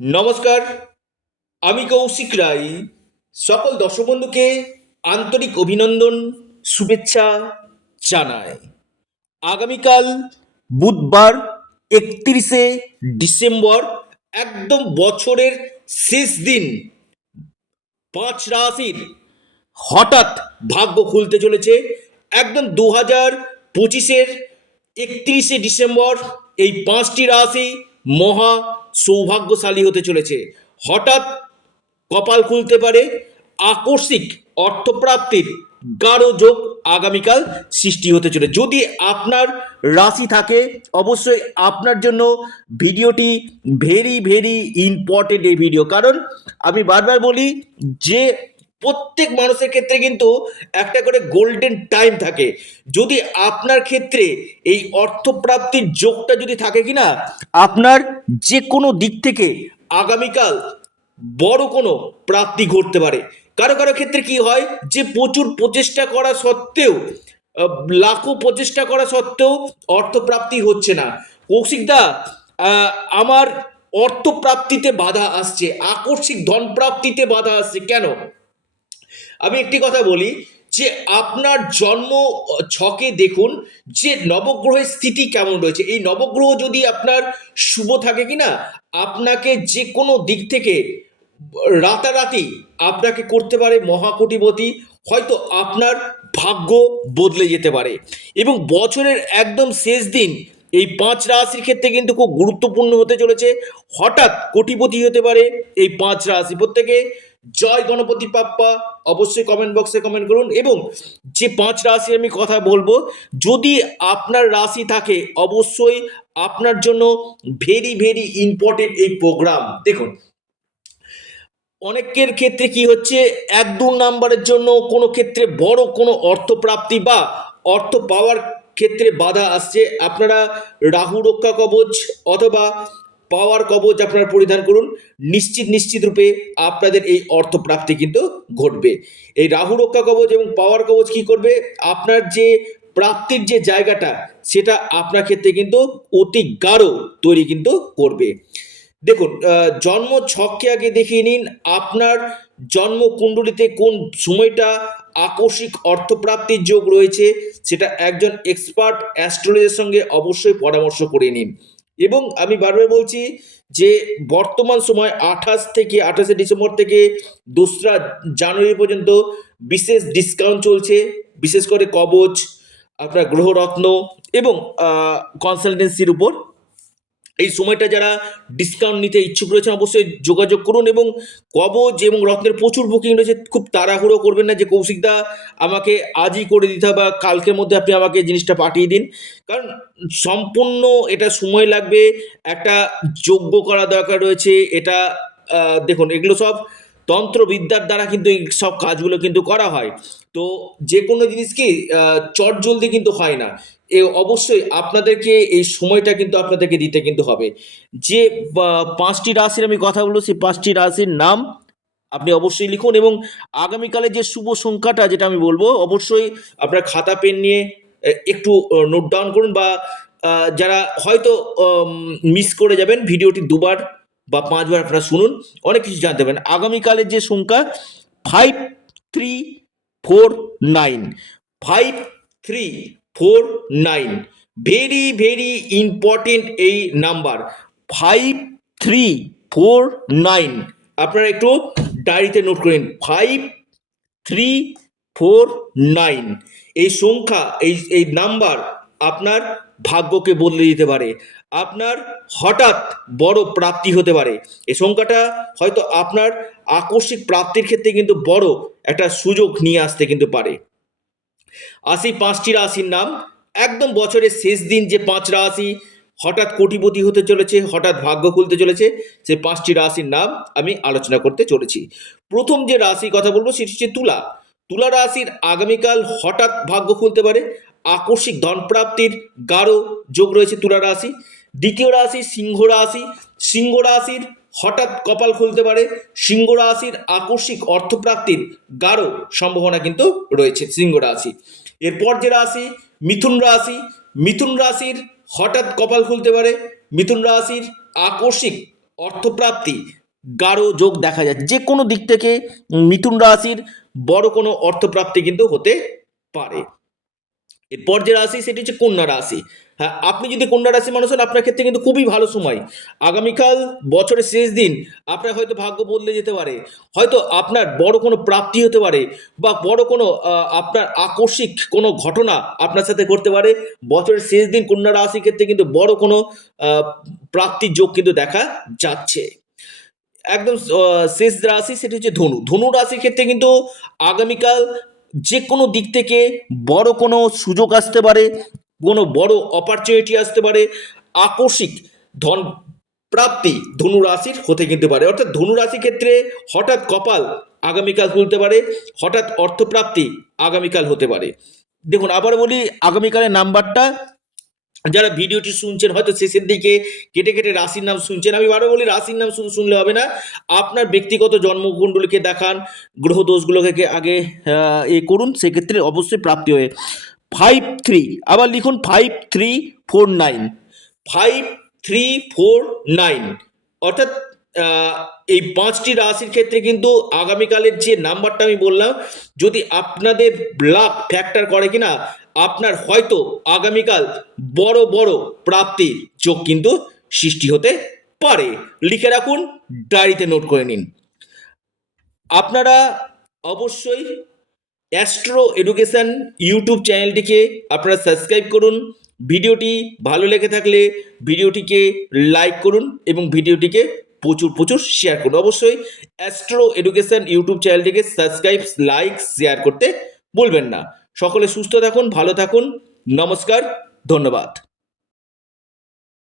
নমস্কার, আমি কৌশিক রায়। সকল দর্শক বন্ধুকে আন্তরিক অভিনন্দন, শুভেচ্ছা জানাই। আগামীকাল বুধবার 31শে ডিসেম্বর, একদম বছরের শেষ দিন। 5 রাশির হঠাৎ ভাগ্য খুলতে চলেছে। একদম 2025-এর 31শে ডিসেম্বর এই 5টি রাশি মহা সৌভাগ্যশালী হতে চলেছে। হঠাৎ কপাল খুলতে পারে, আকস্মিক অর্থপ্রাপ্তির গাঢ় যোগ আগামীকাল সৃষ্টি হতে চলে। যদি আপনার রাশি থাকে, অবশ্যই আপনার জন্য ভিডিওটি ভেরি ভেরি ইম্পর্টেন্ট এই ভিডিও। কারণ আমি বারবার বলি যে প্রত্যেক মানুষের ক্ষেত্রে কিন্তু একটা করে গোল্ডেন টাইম থাকে। যদি আপনার ক্ষেত্রে এই অর্থপ্রাপ্তির যোগটা যদি থাকে কিনা, আপনার যে কোনো দিক থেকে আগামীকাল বড় কোনো প্রাপ্তি ঘটতে পারে। কারো কারো ক্ষেত্রে কি হয় যে প্রচুর প্রচেষ্টা করা সত্ত্বেও, লাখো প্রচেষ্টা করা সত্ত্বেও অর্থপ্রাপ্তি হচ্ছে না। কৌশিকদা, আমার অর্থপ্রাপ্তিতে বাধা আসছে, আকস্মিক ধন প্রাপ্তিতে বাধা আসছে কেন? আমি একটি কথা বলি যে আপনার জন্ম ছকে দেখুন যে নবগ্রহের স্থিতি কেমন রয়েছে। এই নবগ্রহ যদি আপনার শুভ থাকে কিনা, আপনাকে যে কোনো দিক থেকে রাতারাতি আপনাকে করতে পারে মহাকোটিপতি। হয়তো আপনার ভাগ্য বদলে যেতে পারে। এবং বছরের একদম শেষ দিন এই 5 রাশির ক্ষেত্রে কিন্তু খুব গুরুত্বপূর্ণ হতে চলেছে। হঠাৎ কোটিপতি হতে পারে এই 5 রাশি। প্রত্যেকে জয় গণপতি বাপ্পা অবশ্যই কমেন্ট বক্সে কমেন্ট করুন। এবং যে 5 রাশি আমি কথা বলবো, যদি আপনার রাশি থাকে, অবশ্যই আপনার জন্য ভেরি ভেরি ইম্পর্টেন্ট এই প্রোগ্রাম। দেখুন, অনেকের ক্ষেত্রে কি হচ্ছে, 1-2 নাম্বারের জন্য কোনো ক্ষেত্রে বড় কোনো অর্থপ্রাপ্তি বা অর্থ পাওয়ার ক্ষেত্রে বাধা আসছে। আপনারা রাহু রক্ষা কবচ অথবা পাওয়ার কবচ আপনারা পরিধান করুন। নিশ্চিত নিশ্চিত রূপে আপনাদের এই অর্থপ্রাপ্তি কিন্তু ঘটবে। এই রাহু রক্ষা কবচ এবং পাওয়ার কবচ কি করবে, আপনার যে প্রাপ্তির যে জায়গাটা, সেটা আপনার ক্ষেত্রে কিন্তু অতি গাঢ় তৈরি কিন্তু করবে। দেখুন, জন্ম ছককে আগে দেখিয়ে নিন আপনার জন্ম কুণ্ডলিতে কোন সময়টা আকস্মিক অর্থপ্রাপ্তির যোগ রয়েছে। সেটা একজন এক্সপার্ট অ্যাস্ট্রোলজারের সঙ্গে অবশ্যই পরামর্শ করে নিন। এবং আমি বারবার বলছি যে বর্তমান সময় 28শে ডিসেম্বর থেকে 2রা জানুয়ারি পর্যন্ত বিশেষ ডিসকাউন্ট চলছে, বিশেষ করে কবচ, আপনার গ্রহরত্ন এবং কনসালটেন্সির উপর। এই সময়টা যারা ডিসকাউন্ট নিতে ইচ্ছুক রয়েছেন, অবশ্যই যোগাযোগ করুন। এবং কবচ এবং রত্নের প্রচুর বুকিং রয়েছে। খুব তাড়াহুড়ো করবেন না যে কৌশিকদা আমাকে আজই করে দিতে হবে বা কালকের মধ্যে আপনি আমাকে জিনিসটা পাঠিয়ে দিন। কারণ সম্পূর্ণ এটা সময় লাগবে, একটা যোগ্য করা দরকার রয়েছে। এটা দেখুন, এগুলো সব তন্ত্রবিদ্যার দ্বারা কিন্তু এই সব কাজগুলো কিন্তু করা হয়। তো যে কোনো জিনিস কি চটজলদি কিন্তু হয় না। অবশ্যই আপনাদেরকে এই সময়টা কিন্তু আপনাদেরকে দিতে কিন্তু হবে। যে 5টি রাশির আমি কথা বলবো, সেই 5টি রাশির নাম আপনি অবশ্যই লিখুন। এবং আগামীকালে যে শুভ সংখ্যাটা যেটা আমি বলবো, অবশ্যই আপনার খাতা পেন নিয়ে একটু নোট ডাউন করুন। বা যারা হয়তো মিস করে যাবেন, ভিডিওটি 2বার বা 5বার আপনারা শুনুন, অনেক কিছু জানতে পারবেন। আগামীকালের যে সংখ্যা 5349, 5349 ভেরি ভেরি ইম্পর্টেন্ট এই নাম্বার। 5349 আপনারা একটু ডায়েরিতে নোট করেন। 5349 এই সংখ্যা, এই নাম্বার আপনার ভাগ্যকে বদলে দিতে পারে। আপনার হঠাৎ বড় প্রাপ্তি হতে পারে। এই সংখ্যাটা হয়তো আপনার আকস্মিক প্রাপ্তির ক্ষেত্রে কিন্তু বড় একটা সুযোগ নিয়ে আসতে কিন্তু পারে। আসি 5টি রাশির নাম। একদম বছরের শেষ দিন যে 5 রাশি হঠাৎ কোটিপতি হতে চলেছে, হঠাৎ ভাগ্য খুলতে চলেছে, সেই 5টি রাশির নাম আমি আলোচনা করতে চলেছি। প্রথম যে রাশির কথা বলবো সেটি হচ্ছে তুলা। তুলা রাশির আগামীকাল হঠাৎ ভাগ্য খুলতে পারে, আকস্মিক ধন প্রাপ্তির গাঢ় যোগ রয়েছে তুলা রাশি। দ্বিতীয় রাশি সিংহ রাশি। সিংহ রাশির হঠাৎ কপাল খুলতে পারে, সিংহ রাশির আকস্মিক অর্থপ্রাপ্তির গাঢ় সম্ভাবনা কিন্তু রয়েছে সিংহ রাশি। এরপর যে রাশি মিথুন রাশি। মিথুন রাশির হঠাৎ কপাল খুলতে পারে, মিথুন রাশির আকস্মিক অর্থপ্রাপ্তি গাঢ় যোগ দেখা যাচ্ছে। যে কোনো দিক থেকে মিথুন রাশির বড় কোনো অর্থপ্রাপ্তি কিন্তু হতে পারে। এরপর যে রাশি সেটি হচ্ছে কন্যা রাশি। হ্যাঁ, আপনি যদি কন্যা রাশি মানুষ হন, আপনার ক্ষেত্রে কিন্তু খুবই ভালো সময়। আগামীকাল বছরের শেষ দিন, আপনার হয়তো ভাগ্য বদলে যেতে পারে, হয়তো আপনার বড় কোনো প্রাপ্তি হতে পারে, বা বড় কোনো আপনার আকস্মিক কোনো ঘটনা আপনার সাথে ঘটতে পারে। বছরের শেষ দিন কন্যা রাশির ক্ষেত্রে কিন্তু বড় কোনো আহ, প্রাপ্তির যোগ কিন্তু দেখা যাচ্ছে। একদম শেষ রাশি সেটি হচ্ছে ধনু। ধনু রাশির ক্ষেত্রে কিন্তু আগামীকাল যে কোনো দিক থেকে বড় কোনো সুযোগ আসতে পারে, কোনো বড় অপরচুনিটি আসতে পারে, আকস্মিক ধন প্রাপ্তি ধনু রাশির হতে কিন্তু পারে। অর্থাৎ ধনু রাশির ক্ষেত্রে হঠাৎ কপাল আগামীকাল খুলতে পারে, হঠাৎ অর্থপ্রাপ্তি আগামীকাল হতে পারে। দেখুন, আবার বলি, আগামীকালের নাম্বারটা, যারা ভিডিওটি শুনছেন হয়তো শেষের দিকে কেটে কেটে রাশির নাম শুনছেন, আমি বারবার বলি রাশির নাম শুধু শুনলে হবে না, আপনার ব্যক্তিগত জন্মকুণ্ডলীকে দেখান, গ্রহ দোষগুলোকে আগে করুন, সেক্ষেত্রে অবশ্যই প্রাপ্তি হয়ে 53, আবার লিখুন 5349, 5349। অর্থাৎ আহ, এই 5টি রাশির ক্ষেত্রে কিন্তু আগামীকালের যে নাম্বারটা আমি বললাম, যদি আপনাদের লাভ ফ্যাক্টর করে কিনা, আপনার হয়তো আগামীকাল বড় বড় প্রাপ্তির যোগ কিন্তু সৃষ্টি হতে পারে। লিখে রাখুন, ডায়েরিতে নোট করে নিন। আপনারা অবশ্যই অ্যাস্ট্রো এডুকেশন ইউটিউব চ্যানেলটিকে আপনারা সাবস্ক্রাইব করুন। ভিডিওটি ভালো লেগে থাকলে ভিডিওটিকে লাইক করুন এবং ভিডিওটিকে প্রচুর প্রচুর শেয়ার করুন। অবশ্যই অ্যাস্ট্রো এডুকেশন ইউটিউব চ্যানেলটিকে সাবস্ক্রাইব, লাইক, শেয়ার করতে ভুলবেন না। সকলে সুস্থ থাকুন, ভালো থাকুন। নমস্কার, ধন্যবাদ।